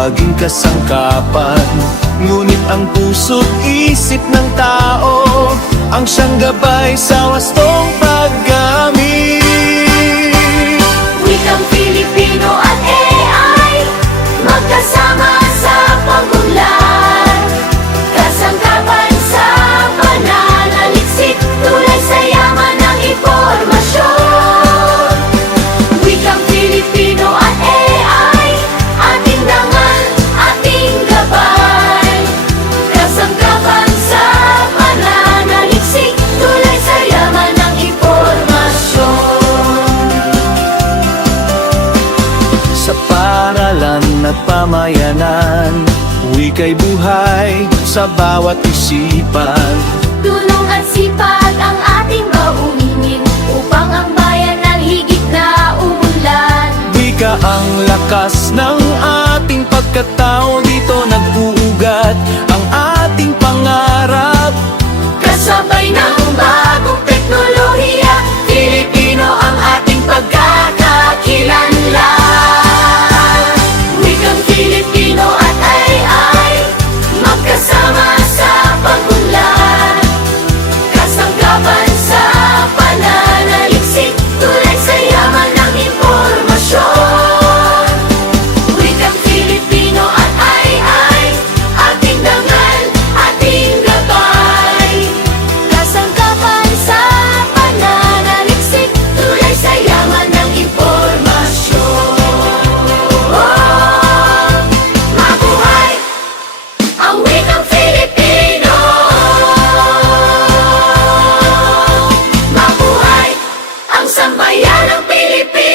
maging kasangkapan. Ngunit ang puso't isip ng tao ang siyang gabay sa wastong paggamit. Wikang Filipino at AI magkasama sa pag-unlad. Kasangkapan sa pananaliksik, tulay sa yaman ng impormasyon. Wikang Filipino at AI, ating dangal, ating gabay. Kasangkapan sa pananaliksik, tulay sa yaman ng impormasyon. Sa paaralan at pamayanan, wika'y buhay sa bawat isipan. Tulong at sipag ang ating baunin upang ang bayan ng higit na umunlad. Wika ang lakas ng ating pagkatao, dito nag-uugat ang ating pangarap. Kasabay ng bagong teknolohiya, Filipino ang ating pagkakakilanlan. Wikang Filipino at AI magkasama sa pag-unlad. Kasangkapan sa pananaliksik, tulay sa yaman ng impormasyon. Wikang Filipino at AI, ating dangal, ating gabay. Kasangkapan sa pananaliksik, tulay sa yaman ng impormasyon. Mabuhay ang wikang Filipino! Mabuhay ang sambayanang Pilipino!